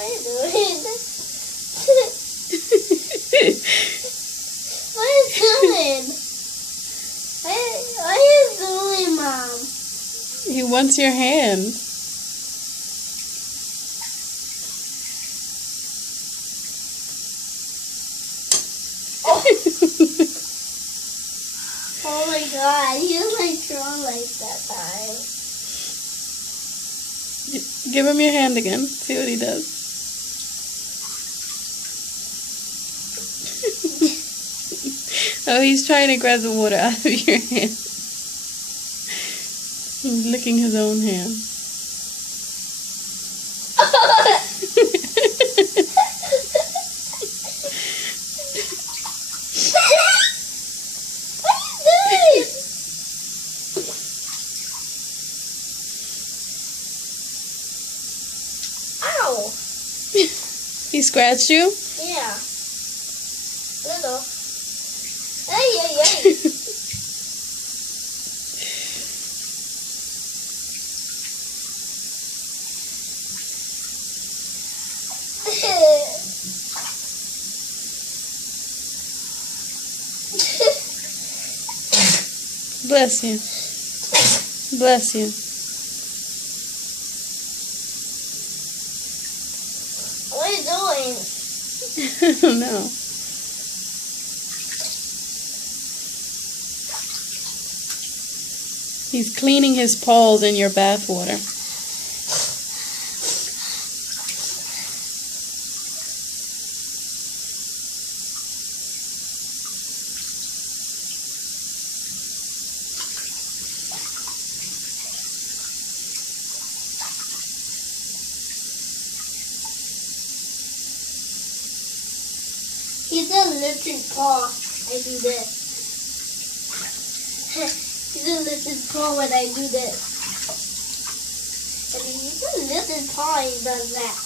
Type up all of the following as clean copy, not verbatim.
What are you doing? What are you doing? What are you doing, Mom? He wants your hand. Oh my God, he was like drawn like that time. Give him your hand again. See what he does. Oh, he's trying to grab the water out of your hand. He's licking his own hand. Ow! He scratched you? Yeah. Little. Hey, hey, hey. Bless you. Bless you. What are you doing? I don't know. He's cleaning his paws in your bath water. He's a lifted paw. I do this. He's a lifted paw when I do this. And he's a lifted paw and he does that.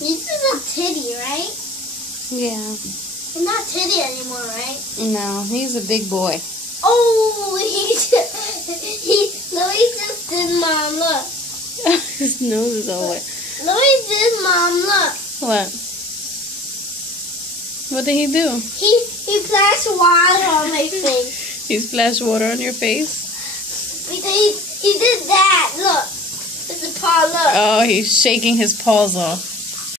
This is a titty, right? Yeah. He's not titty anymore, right? No, he's a big boy. Oh, he just did, Mom, look. His nose is all wet. Louis did, Mom, look. What? What did he do? He splashed water on my face. He splashed water on your face? Because he did that, look. It's a paw, look. Oh, he's shaking his paws off.